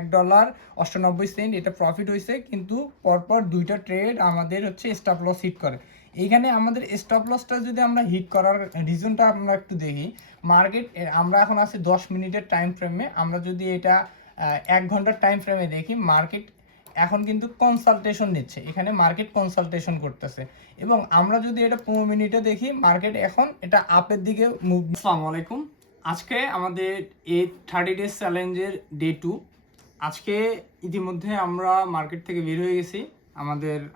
$1.98 এটা প্রফিট হয়েছে, কিন্তু পরপর দুইটা ট্রেড আমাদের হচ্ছে স্টপ লস হিট করে। এইখানে আমাদের স্টপ লসটা যদি আমরা হিট করার রিজনটা আমরা একটু দেখি। মার্কেট আমরা এখন আছি 10 মিনিটের টাইম ফ্রেমে। আমরা যদি এটা 1 ঘন্টার টাইম ফ্রেমে দেখি, মার্কেট এখন কিন্তু কনসালটেশন নিচ্ছে, এখানে মার্কেট কনসালটেশন করতেছে। এবং আমরা যদি এটা 15 মিনিটে দেখি, মার্কেট এখন এটা আপের দিকে মুভ। আসসালামু আলাইকুম। আজকে আমাদের এই 30 ডেজ চ্যালেঞ্জের ডে 2। আজকে ইতিমধ্যে আমরা মার্কেট থেকে বের হয়ে গেছি।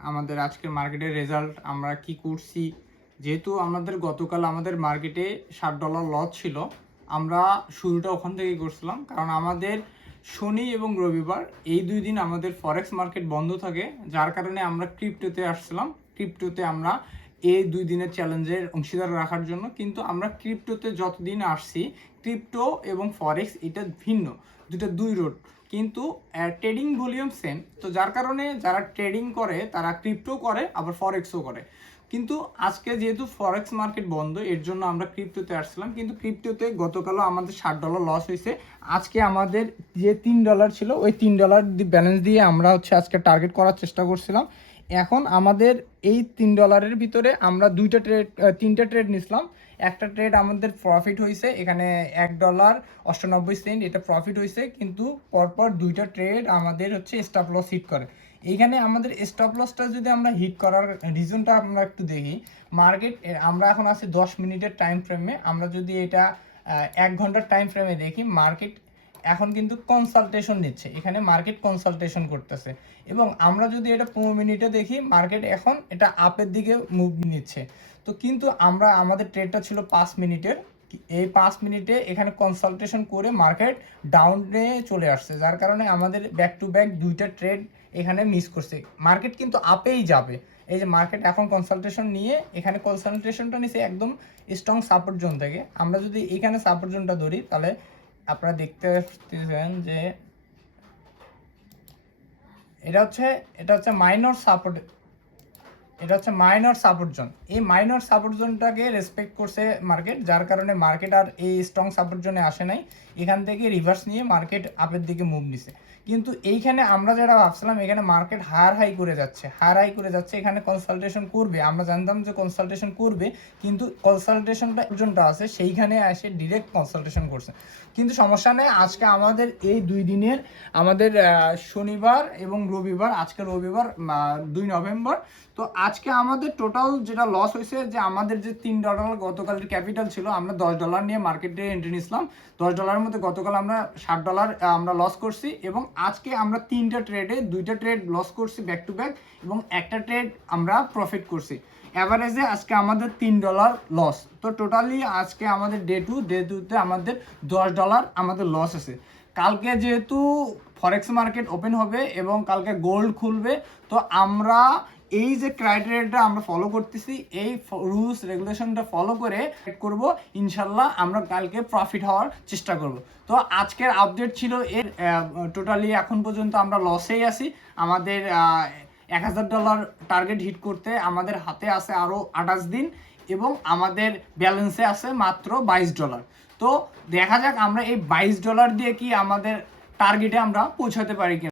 আমাদের আজকের মার্কেটের রেজাল্ট আমরা কি করছি, যেহেতু আমাদের গতকাল আমাদের মার্কেটে $60 লস ছিল, আমরা শুরুটা ওখান থেকেই করছিলাম। কারণ আমাদের শনি এবং রবিবার এই 2 দিন আমাদের ফরেক্স মার্কেট বন্ধ থাকে, যার কারণে আমরা ক্রিপ্টোতে আসছিলাম। ক্রিপ্টোতে আমরা এই 2 দিনের চ্যালেঞ্জের অংশীদার রাখার জন্য। কিন্তু আমরা ক্রিপ্টোতে যতদিন আসছি, ক্রিপ্টো এবং ফরেক্স এটা ভিন্ন, দুই রোড, কিন্তু ট্রেডিং ভলিউম সেম। তো যার কারণে যারা ট্রেডিং করে তারা ক্রিপ্টো করে, আবার ফরেক্সও করে। কিন্তু আজকে যেহেতু ফরেক্স মার্কেট বন্ধ, এর জন্য আমরা ক্রিপ্টোতে আসছিলাম। কিন্তু ক্রিপ্টোতে গতকালও আমাদের $60 লস হয়েছে। আজকে আমাদের যে $3 ছিল, ওই $3 ব্যালেন্স দিয়ে আমরা হচ্ছে আজকে টার্গেট করার চেষ্টা করছিলাম। এখন আমাদের এই $3 ভিতরে আমরা তিনটা ট্রেড নিছিলাম। একটা ট্রেড আমাদের প্রফিট হয়েছে, এখানে $1.98 এটা প্রফিট হয়েছে, কিন্তু পরপর দুইটা ট্রেড আমাদের হচ্ছে স্টপ লস হিট করে। এইখানে আমাদের স্টপ লসটা যদি আমরা হিট করার রিজনটা আমরা একটু দেখি। মার্কেট আমরা এখন আছি 10 মিনিটের টাইম ফ্রেমে। আমরা যদি এটা 1 ঘন্টার টাইম ফ্রেমে দেখি, মার্কেট এখন কিন্তু কনসালটেশন নিচ্ছে, এখানে মার্কেট কনসালটেশন করতেছে। এবং আমরা যদি এটা 15 মিনিটে দেখি, মার্কেট এখন এটা আপের দিকে মুভ নিচ্ছে। তো কিন্তু আমাদের ট্রেডটা ছিল 5 মিনিটের। এই 5 মিনিটে এখানে কনসালটেশন করে মার্কেট ডাউনে চলে আসছে, যার কারণে আমাদের ব্যাক টু ব্যাক দুইটা ট্রেড এখানে মিস করছে। মার্কেট কিন্তু আপেই যাবে। এই যে মার্কেট এখন কনসালটেশন নিয়ে, এখানে কনসালটেশনটা নিচ্ছে একদম স্ট্রং সাপোর্ট জোন থেকে। আমরা যদি এখানে সাপোর্ট জোনটা ধরি, তাহলে আপনারা দেখতে পাচ্ছেন যে এটা হচ্ছে মাইনর সাপোর্ট, এটা হচ্ছে মাইনর সাপোর্ট জোন। এই মাইনর সাপোর্ট জোনটাকে রেসপেক্ট করছে মার্কেট, যার কারণে মার্কেট আর এই স্ট্রং সাপোর্ট জোনে আসে নাই। এখান থেকে রিভার্স নিয়ে মার্কেট আপের দিকে মুভ নিছে। কিন্তু এইখানে আমরা যেটা ভাবছিলাম, এখানে মার্কেট হায়ার হাই করে যাচ্ছে, এখানে কনসালটেশন করবে। আমরা জানতাম যে কনসালটেশন করবে, কিন্তু কনসালটেশনটা পর্যন্ত আছে, সেইখানে এসে ডিরেক্ট কনসালটেশন করছে। কিন্তু সমস্যা নেই, আজকে আমাদের এই 2 দিনের আমাদের শনিবার এবং রবিবার, আজকে রবিবার 2 নভেম্বর। তো আজকে আমাদের টোটাল যেটা লস হয়েছে, যে আমাদের যে $3 গতকালের ক্যাপিটাল ছিল, আমরা $10 নিয়ে মার্কেটে এন্ট্রি নিয়েছিলাম। $10 মধ্যে গতকাল আমরা $60 আমরা লস করছি। এবং আজকে আমরা 3টা ট্রেডে 2টা ট্রেড লস করছি ব্যাক টু ব্যাক, এবং একটা ট্রেড আমরা প্রফিট করছি। অ্যাভারেজে আজকে আমাদের $3 লস। তো টোটালি আজকে আমাদের ডে 2তে আমাদের $10 আমাদের লস আছে। কালকে যেহেতু ফরেক্স মার্কেট ওপেন হবে এবং কালকে গোল্ড খুলবে, তো আমরা এই যে ক্রাইটেরিয়াটা আমরা ফলো করতেছি, এই রুলস রেগুলেশনটা ফলো করে করব, ইনশাল্লাহ আমরা কালকে প্রফিট হওয়ার চেষ্টা করব। তো আজকের আপডেট ছিল এর। টোটালি এখন পর্যন্ত আমরা লসেই আছি। আমাদের $1000 টার্গেট হিট করতে আমাদের হাতে আছে আরও 28 দিন, এবং আমাদের ব্যালেন্সে আছে মাত্র $22। তো দেখা যাক আমরা এই $22 দিয়ে কি আমাদের টার্গেটে আমরা পৌঁছাতে পারি কিনা।